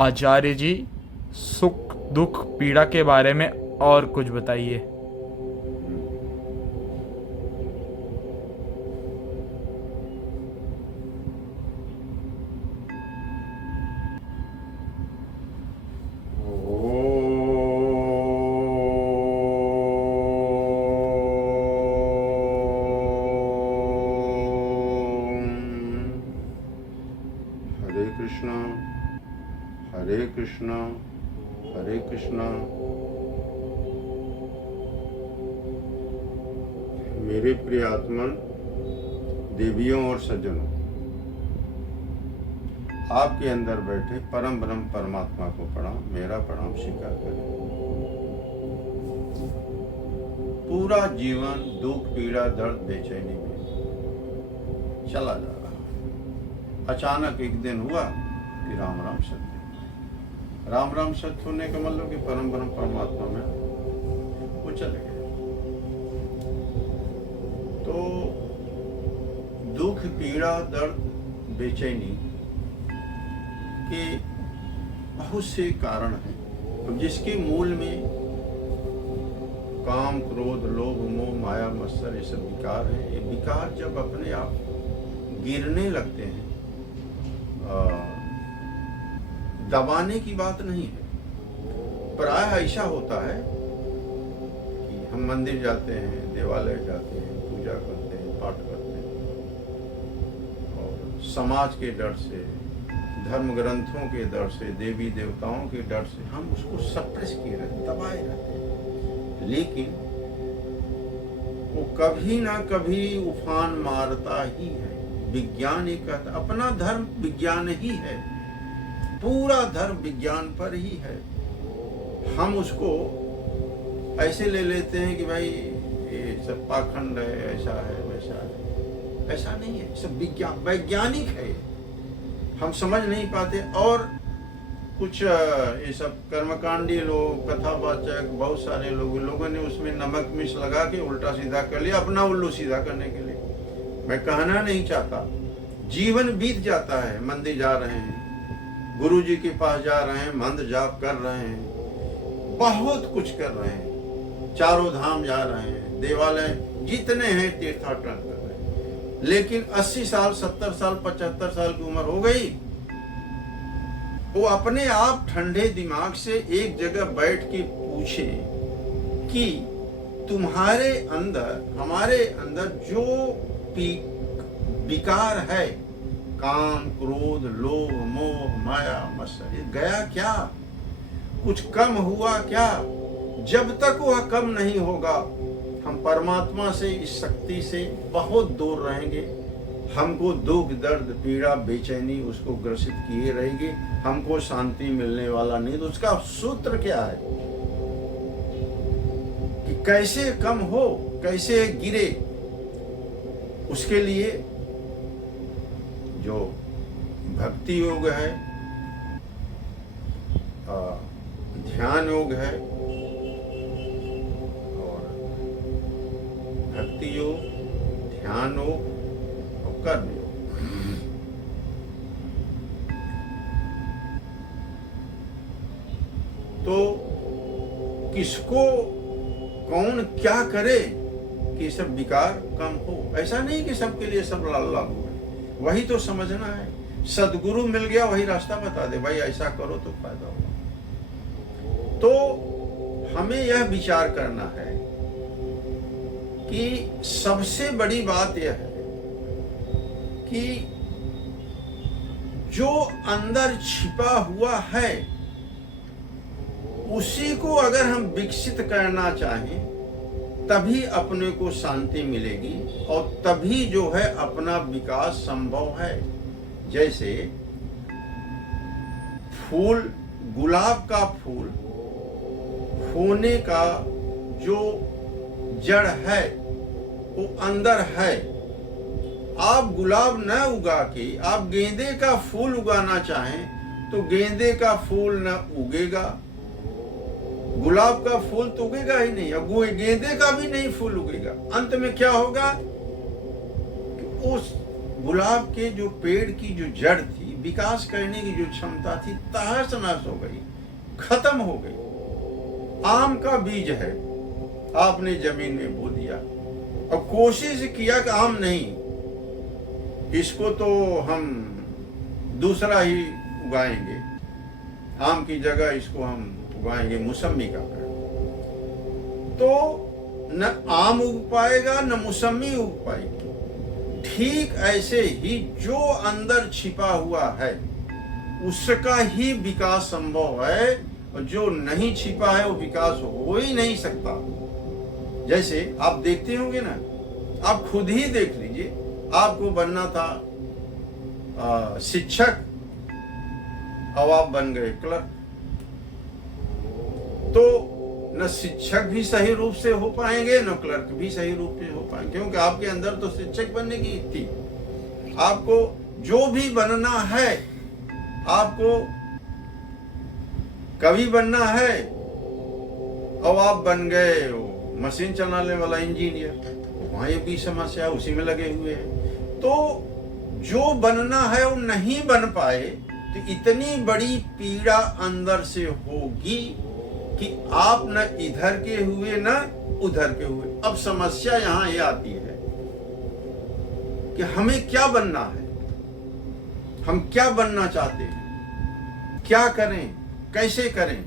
आचार्य जी, सुख दुख पीड़ा के बारे में और कुछ बताइए। हरे कृष्णा हरे कृष्णा हरे कृष्णा। मेरे प्रिय आत्मन, देवियों और सज्जनों, आपके अंदर बैठे परम ब्रह्म परमात्मा को प्रणाम, मेरा प्रणाम स्वीकार करें। पूरा जीवन दुख पीड़ा दर्द बेचैनी में चला जा रहा। अचानक एक दिन हुआ कि राम राम सत्य। राम राम सत्य होने का मतलब कि परम ब्रह्म परमात्मा में वो चले गए। तो दुख पीड़ा दर्द बेचैनी के बहुत से कारण हैं, जिसके मूल में काम क्रोध लोभ मोह माया मत्सर ये सब विकार हैं। ये विकार जब अपने आप गिरने लगते हैं, दबाने की बात नहीं है। प्रायः ऐसा होता है कि हम मंदिर जाते हैं, देवालय जाते हैं, पूजा करते हैं, पाठ करते हैं और समाज के डर से, धर्म ग्रंथों के डर से, देवी देवताओं के डर से हम उसको सप्रेस किए रहते, दबाए रहते हैं। लेकिन वो कभी ना कभी उफान मारता ही है। विज्ञान एक कहता, अपना धर्म विज्ञान ही है, पूरा धर्म विज्ञान पर ही है। हम उसको ऐसे ले लेते हैं कि भाई ये सब पाखंड है, ऐसा है वैसा है। ऐसा नहीं है, सब विज्ञान वैज्ञानिक है। हम समझ नहीं पाते। और कुछ ये सब कर्मकांडी लोग, कथावाचक, बहुत सारे लोगों ने उसमें नमक मिर्च लगा के उल्टा सीधा कर लिया, अपना उल्लू सीधा करने के लिए। मैं कहना नहीं चाहता, जीवन बीत जाता है, मंदिर जा रहे हैं, गुरु जी के पास जा रहे हैं, मंत्र जाप कर रहे हैं, बहुत कुछ कर रहे हैं, चारों धाम जा रहे हैं, देवालय जितने हैं तीर्थाटन कर रहे हैं। लेकिन 80 साल 70 साल 75 साल की उम्र हो गई, वो अपने आप ठंडे दिमाग से एक जगह बैठ के पूछे कि तुम्हारे अंदर, हमारे अंदर जो विकार है, काम क्रोध लोभ मोह माया मत्सर, ये गया क्या? कुछ कम हुआ क्या? जब तक वह कम नहीं होगा, हम परमात्मा से, इस शक्ति से बहुत दूर रहेंगे। हमको दुख दर्द पीड़ा बेचैनी उसको ग्रसित किए रहेगी, हमको शांति मिलने वाला नहीं। तो उसका सूत्र क्या है कि कैसे कम हो, कैसे गिरे? उसके लिए जो भक्ति योग है, ध्यान योग है, और भक्ति योग, ध्यान योग और कर्म योग, तो किसको कौन क्या करे कि सब विकार कम हो? ऐसा नहीं कि सबके लिए सब लागू है। वही तो समझना है। सदगुरु मिल गया, वही रास्ता बता दे, भाई ऐसा करो तो फायदा होगा। तो हमें यह विचार करना है कि सबसे बड़ी बात यह है कि जो अंदर छिपा हुआ है उसी को अगर हम विकसित करना चाहें, तभी अपने को शांति मिलेगी और तभी जो है अपना विकास संभव है। जैसे फूल, गुलाब का फूल होने का जो जड़ है वो अंदर है। आप गुलाब न उगा के आप गेंदे का फूल उगाना चाहें तो गेंदे का फूल न उगेगा, गुलाब का फूल तो उगेगा ही नहीं, और गेंदे का भी नहीं फूल उगेगा। अंत में क्या होगा कि उस गुलाब के जो पेड़ की जो जड़ थी विकास करने की जो क्षमता थी तहस नहस हो गई, खत्म हो गई। आम का बीज है, आपने जमीन में बो दिया और कोशिश किया कि आम नहीं, इसको तो हम दूसरा ही उगाएंगे, आम की जगह इसको हम उगाएंगे मौसमी का पेड़। तो न आम उग पाएगा न मौसमी उग पाएगी। ठीक ऐसे ही जो अंदर छिपा हुआ है उसका ही विकास संभव है, और जो नहीं छिपा है वो विकास हो ही नहीं सकता। जैसे आप देखते होंगे ना, आप खुद ही देख लीजिए, आपको बनना था शिक्षक, अब आप बन गए क्लर्क, तो न शिक्षक भी सही रूप से हो पाएंगे न क्लर्क भी सही रूप से हो पाएंगे, क्योंकि आपके अंदर तो शिक्षक बनने की थी। आपको जो भी बनना है, आपको कवि बनना है, और आप बन गए मशीन चलाने वाला इंजीनियर, वहां ये भी समस्या उसी में लगे हुए हैं। तो जो बनना है वो नहीं बन पाए तो इतनी बड़ी पीड़ा अंदर से होगी कि आप न इधर के हुए न उधर के हुए। अब समस्या यहां ये आती है कि हमें क्या बनना है, हम क्या बनना चाहते हैं, क्या करें, कैसे करें।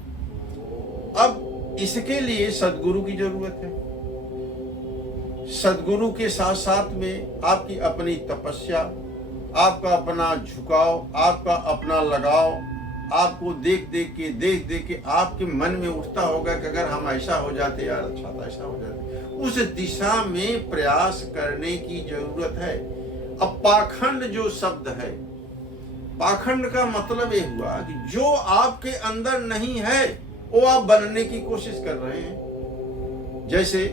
अब इसके लिए सद्गुरु की जरूरत है। सद्गुरु के साथ साथ में आपकी अपनी तपस्या, आपका अपना झुकाव, आपका अपना लगाव, आपको देख देख के आपके मन में उठता होगा कि अगर हम ऐसा हो जाते यार अच्छा था, ऐसा हो जाते। उस दिशा में प्रयास करने की जरूरत है। अब पाखंड जो शब्द है, पाखंड का मतलब ये हुआ कि जो आपके अंदर नहीं है वो आप बनने की कोशिश कर रहे हैं। जैसे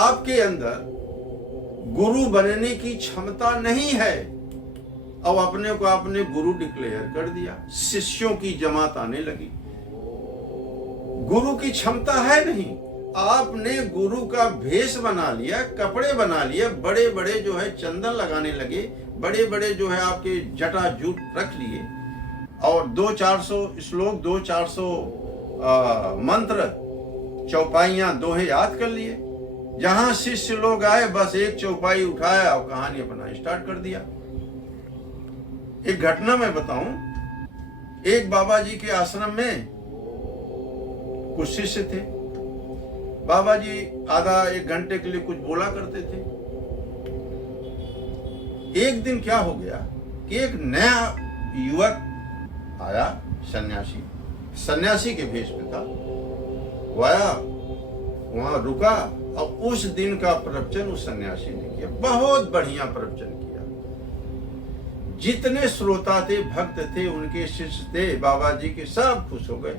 आपके अंदर गुरु बनने की क्षमता नहीं है, अब अपने को आपने गुरु डिक्लेयर कर दिया, शिष्यों की जमात आने लगी। गुरु की क्षमता है नहीं, आपने गुरु का भेष बना लिया, कपड़े बना लिया, बड़े बड़े जो है चंदन लगाने लगे, बड़े बड़े जो है आपके जटा जूट रख लिए, और 200-400 श्लोक 200-400 मंत्र चौपाइयां दोहे याद कर लिए। जहां शिष्य लोग आए बस एक चौपाई उठाया और कहानी अपना स्टार्ट कर दिया। एक घटना मैं बताऊं, एक बाबा जी के आश्रम में कुछ शिष्य थे। बाबा जी आधा एक घंटे के लिए कुछ बोला करते थे। एक दिन क्या हो गया कि एक नया युवक आया, सन्यासी, सन्यासी के भेष में था। वो आया, वहां रुका, और उस दिन का प्रवचन उस सन्यासी ने किया। बहुत बढ़िया प्रवचन किया। जितने श्रोता थे, भक्त थे, उनके शिष्य थे, बाबा जी के, सब खुश हो गए।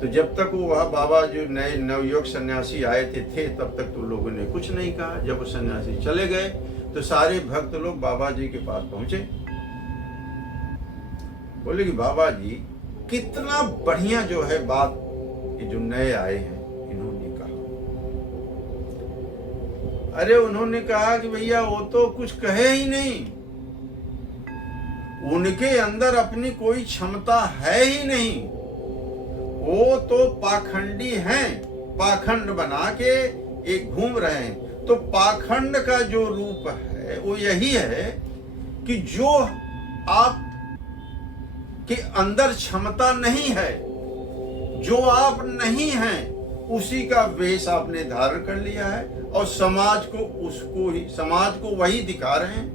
तो जब तक वो वह बाबा जो नए नवयुवक सन्यासी आए थे तब तक तो लोगों ने कुछ नहीं कहा। जब वो सन्यासी चले गए तो सारे भक्त लोग बाबा जी के पास पहुंचे, बोले कि बाबा जी कितना बढ़िया जो है बात ये जो नए आए हैं इन्होंने कहा। अरे उन्होंने कहा कि भैया वो तो कुछ कहे ही नहीं, उनके अंदर अपनी कोई क्षमता है ही नहीं, वो तो पाखंडी हैं, पाखंड बना के एक घूम रहे हैं। तो पाखंड का जो रूप है वो यही है कि जो आप के अंदर क्षमता नहीं है, जो आप नहीं हैं, उसी का वेश आपने धारण कर लिया है और समाज को उसको ही, समाज को वही दिखा रहे हैं।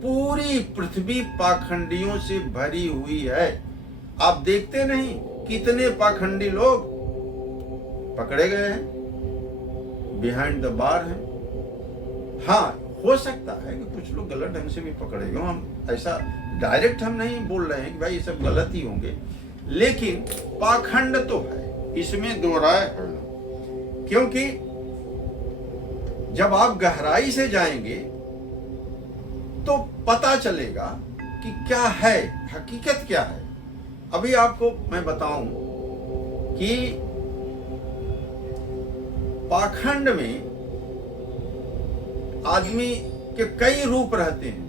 पूरी पृथ्वी पाखंडियों से भरी हुई है। आप देखते नहीं कितने पाखंडी लोग पकड़े गए हैं, बिहाइंड द बार हैं। हाँ, हो सकता है कि कुछ लोग गलत ढंग से भी पकड़े गए, हम ऐसा डायरेक्ट हम नहीं बोल रहे हैं कि भाई ये सब गलत ही होंगे, लेकिन पाखंड तो है, इसमें दो राय है। क्योंकि जब आप गहराई से जाएंगे तो पता चलेगा कि क्या है, हकीकत क्या है। अभी आपको मैं बताऊं कि पाखंड में आदमी के कई रूप रहते हैं।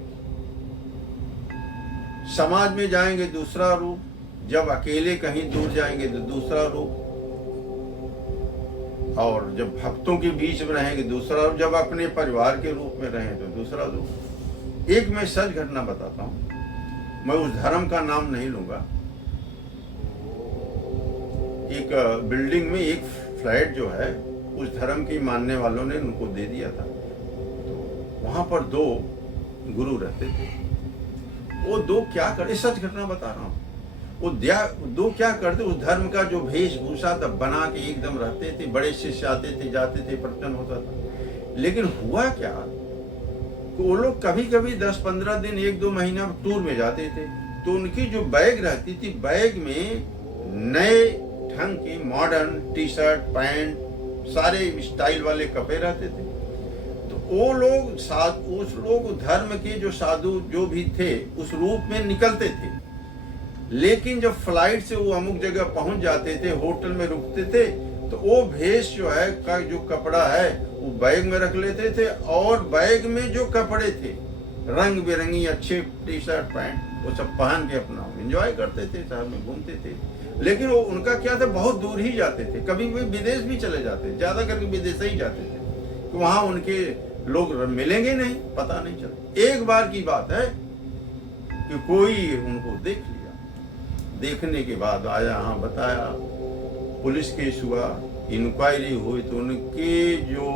समाज में जाएंगे दूसरा रूप, जब अकेले कहीं दूर जाएंगे तो दूसरा रूप, और जब भक्तों के बीच में रहेंगे दूसरा रूप, जब अपने परिवार के रूप में रहें तो दूसरा रूप। एक मैं सच घटना बताता हूँ, मैं उस धर्म का नाम नहीं लूंगा। एक बिल्डिंग में एक फ्लैट जो है उस धर्म के मानने वालों ने उनको दे दिया था। तो वहां पर 2 गुरु रहते थे। वो 2 क्या करते, सच घटना बता रहा हूँ, वो 2 क्या करते, उस धर्म का जो वेशभूषा तब बना के एकदम रहते थे, बड़े शिष्य आते थे जाते थे, प्रवचन होता था। लेकिन हुआ क्या, वो लोग कभी कभी 10-15 दिन 1-2 महीना टूर में जाते थे, तो उनकी जो बैग रहती थी, बैग में नए ढंग के मॉडर्न टी शर्ट पैंट सारे स्टाइल वाले कपड़े रहते थे। तो वो लोग उस लोग धर्म के जो साधु जो भी थे उस रूप में निकलते थे, लेकिन जब फ्लाइट से वो अमुक जगह पहुंच जाते थे, होटल में रुकते थे, तो वो भेष जो है का जो कपड़ा है वो बैग में रख लेते थे, और बैग में जो कपड़े थे रंग बिरंगी अच्छे टी शर्ट पैंट वो सब पहन के अपना एंजॉय करते थे, शहर में घूमते थे। लेकिन वो उनका क्या था, बहुत दूर ही जाते थे, कभी भी विदेश भी चले जाते, ज्यादा करके विदेश ही जाते थे, तो वहां उनके लोग मिलेंगे नहीं, पता नहीं चलता। एक बार की बात है कि कोई उनको देख लिया, देखने के बाद आया, हाँ बताया, पुलिस केस हुआ, इंक्वायरी हुई, तो उनके जो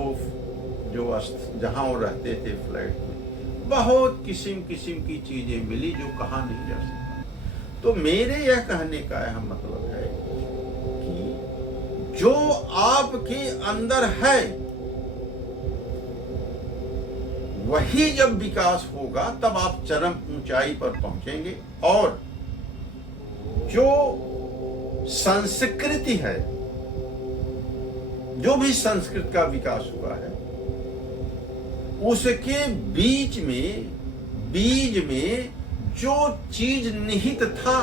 जहाँ वो रहते थे फ्लैट में बहुत किस्म किस्म की चीजें मिली जो कहा नहीं जा सकता। तो मेरे यह कहने का यह मतलब है कि जो आपके अंदर है वही जब विकास होगा तब आप चरम ऊंचाई पर पहुंचेंगे। और जो संस्कृति है, जो भी संस्कृत का विकास हुआ है, उसके बीज में जो चीज निहित था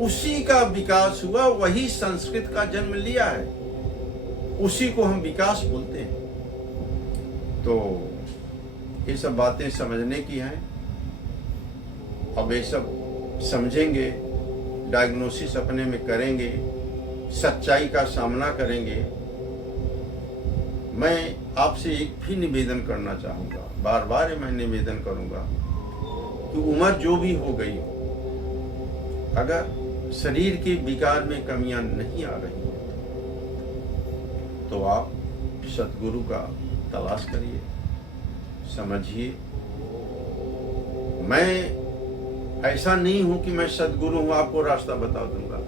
उसी का विकास हुआ, वही संस्कृत का जन्म लिया है, उसी को हम विकास बोलते हैं। तो ये सब बातें समझने की हैं। अब ये सब समझेंगे, डायग्नोसिस अपने में करेंगे, सच्चाई का सामना करेंगे। मैं आपसे एक भी निवेदन करना चाहूँगा, बार बार मैं निवेदन करूँगा कि उम्र जो भी हो गई हो, अगर शरीर के विकार में कमियां नहीं आ रही हैं तो आप सतगुरु का तलाश करिए, समझिए। मैं ऐसा नहीं हूं कि मैं सतगुरु हूं, आपको रास्ता बता दूंगा।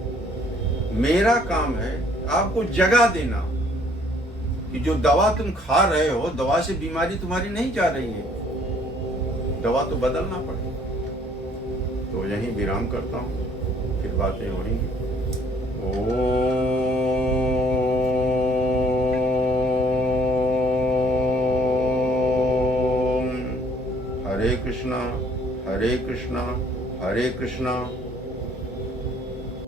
मेरा काम है आपको जगा देना कि जो दवा तुम खा रहे हो, दवा से बीमारी तुम्हारी नहीं जा रही है, दवा तो बदलना पड़ेगा। तो यहीं विराम करता हूँ, फिर बातें होंगी। ओम हरे कृष्णा हरे कृष्णा हरे कृष्णा